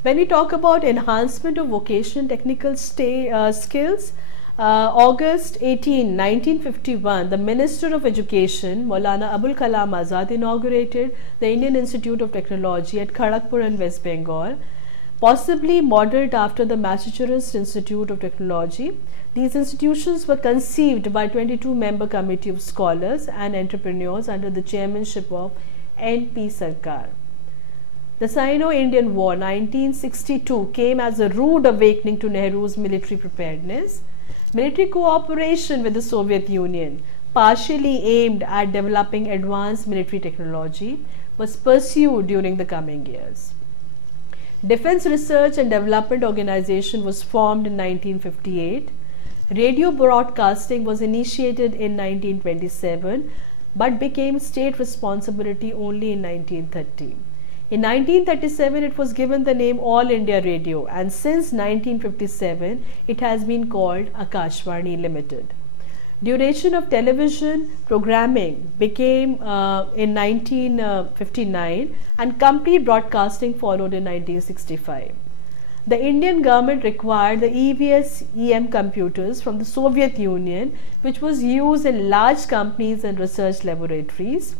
When we talk about enhancement of vocational technical skills, August 18, 1951, the Minister of Education, Maulana Abul Kalam Azad, inaugurated the Indian Institute of Technology at Kharagpur in West Bengal, possibly modelled after the Massachusetts Institute of Technology. These institutions were conceived by a 22-member committee of scholars and entrepreneurs under the chairmanship of N.P. Sarkar. The Sino-Indian War 1962 came as a rude awakening to Nehru's military preparedness. Military cooperation with the Soviet Union, partially aimed at developing advanced military technology, was pursued during the coming years. Defense Research and Development Organization was formed in 1958. Radio broadcasting was initiated in 1927 but became state responsibility only in 1930. In 1937, it was given the name All India Radio, and since 1957, it has been called Akashvani Limited. Duration of television programming became in 1959 and complete broadcasting followed in 1965. The Indian government required the EVS-EM computers from the Soviet Union, which was used in large companies and research laboratories.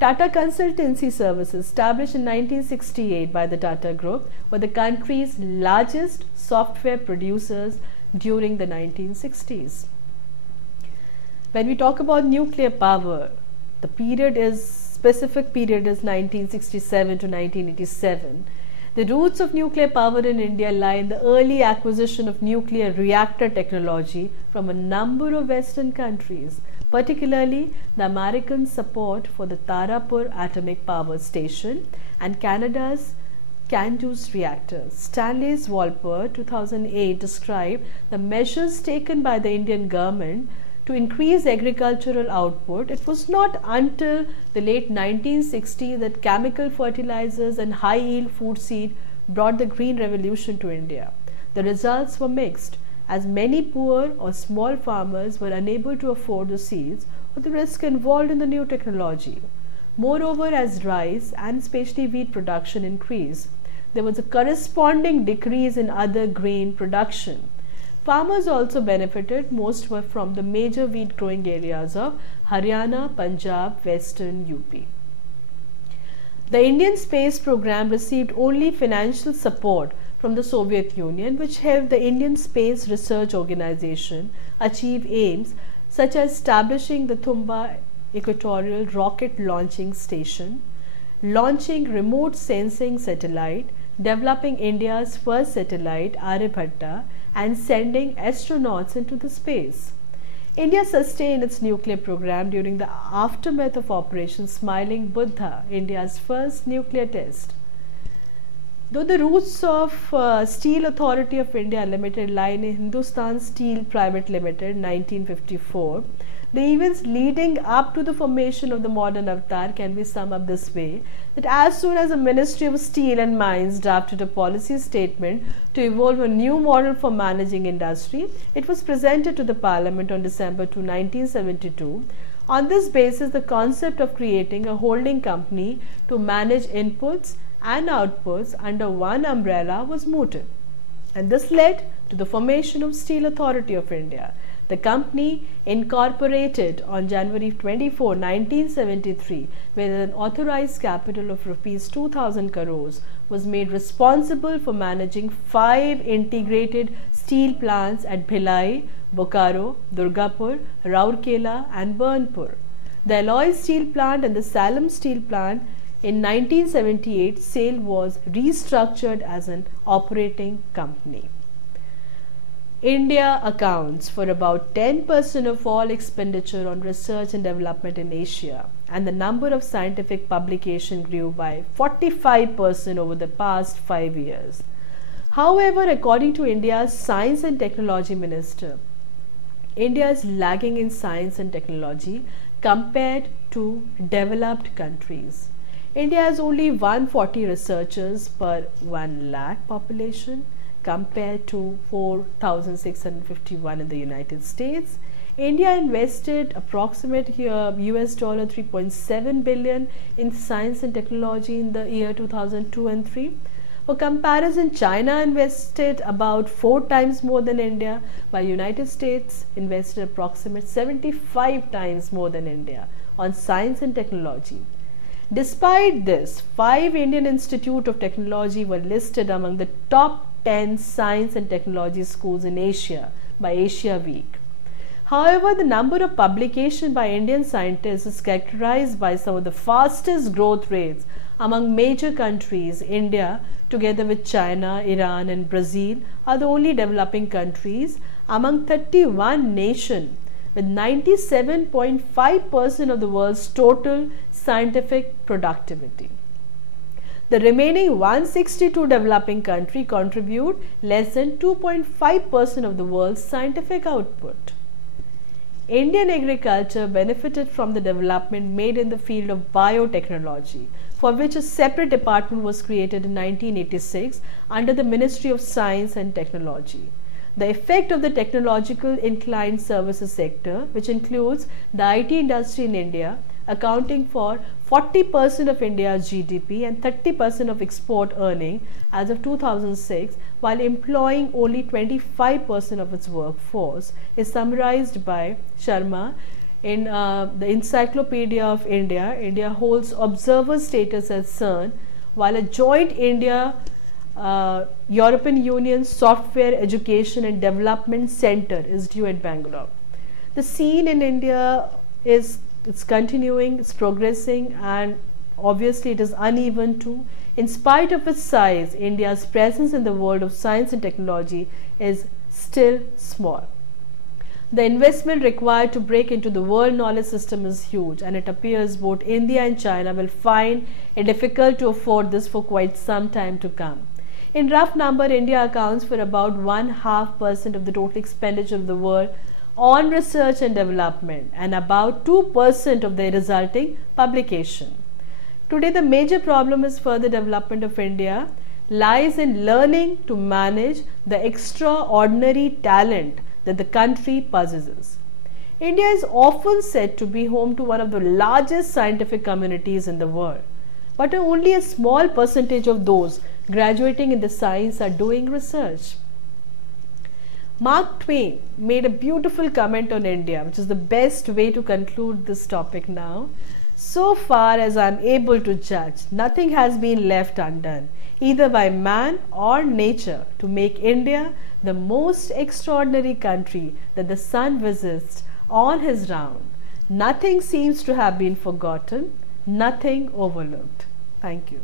Tata Consultancy Services, established in 1968 by the Tata Group, were the country's largest software producers during the 1960s. When we talk about nuclear power, the specific period is 1967 to 1987. The roots of nuclear power in India lie in the early acquisition of nuclear reactor technology from a number of Western countries, particularly the American support for the Tarapur Atomic Power Station and Canada's CANDU's reactors. Stanley's Walper 2008 described the measures taken by the Indian government to increase agricultural output. It was not until the late 1960s that chemical fertilizers and high yield food seed brought the green revolution to India. The results were mixed, as many poor or small farmers were unable to afford the seeds or the risk involved in the new technology. Moreover, as rice and especially wheat production increased, there was a corresponding decrease in other grain production. Farmers also benefited most were from the major wheat growing areas of Haryana, Punjab, Western UP. The Indian space program received only financial support from the Soviet Union, which helped the Indian Space Research Organization achieve aims such as establishing the Thumba Equatorial Rocket Launching Station, launching remote sensing satellite, developing India's first satellite, Aryabhatta, and sending astronauts into the space. India sustained its nuclear program during the aftermath of Operation Smiling Buddha, India's first nuclear test. Though the roots of Steel Authority of India Limited lie in Hindustan Steel Private Limited 1954, the events leading up to the formation of the modern avatar can be summed up this way, that as soon as the Ministry of Steel and Mines drafted a policy statement to evolve a new model for managing industry, it was presented to the Parliament on December 2, 1972. On this basis, the concept of creating a holding company to manage inputs and outputs under one umbrella was mooted, and this led to the formation of Steel Authority of India. The company, incorporated on January 24, 1973, with an authorized capital of Rs 2,000 crores, was made responsible for managing 5 integrated steel plants at Bhilai, Bokaro, Durgapur, Rourkela and Burnpur. The Alloy Steel Plant and the Salem Steel Plant in 1978, SAIL was restructured as an operating company. India accounts for about 10% of all expenditure on research and development in Asia, and the number of scientific publications grew by 45% over the past 5 years. However, according to India's Science and Technology Minister, India is lagging in science and technology compared to developed countries. India has only 140 researchers per 1 lakh population, compared to 4,651 in the United States. India invested approximately US dollar 3.7 billion in science and technology in the year 2002 and 3. For comparison, China invested about 4 times more than India, while United States invested approximately 75 times more than India on science and technology. Despite this, 5 Indian Institute of Technology were listed among the top 10 science and technology schools in Asia by Asia Week. However, the number of publications by Indian scientists is characterized by some of the fastest growth rates among major countries. India, together with China, Iran and Brazil, are the only developing countries among 31 nations with 97.5% of the world's total scientific productivity. The remaining 162 developing countries contribute less than 2.5% of the world's scientific output. Indian agriculture benefited from the development made in the field of biotechnology, for which a separate department was created in 1986 under the Ministry of Science and Technology. The effect of the technological inclined services sector, which includes the IT industry in India, accounting for 40% of India's GDP and 30% of export earning as of 2006, while employing only 25% of its workforce, is summarized by Sharma in the Encyclopedia of India. India holds observer status at CERN, while a joint India European Union Software Education and Development Center is due at Bangalore. The scene in India it's continuing, it's progressing, and obviously it is uneven too. In spite of its size, India's presence in the world of science and technology is still small. The investment required to break into the world knowledge system is huge, and it appears both India and China will find it difficult to afford this for quite some time to come. In rough number, India accounts for about 1/2% of the total expenditure of the world on research and development, and about 2% of the resulting publication. Today, the major problem is further development of India lies in learning to manage the extraordinary talent that the country possesses. India is often said to be home to one of the largest scientific communities in the world, but only a small percentage of those graduating in the science are doing research. Mark Twain made a beautiful comment on India, which is the best way to conclude this topic now. So far as I am able to judge, nothing has been left undone, either by man or nature, to make India the most extraordinary country that the sun visits on his round. Nothing seems to have been forgotten, nothing overlooked. Thank you.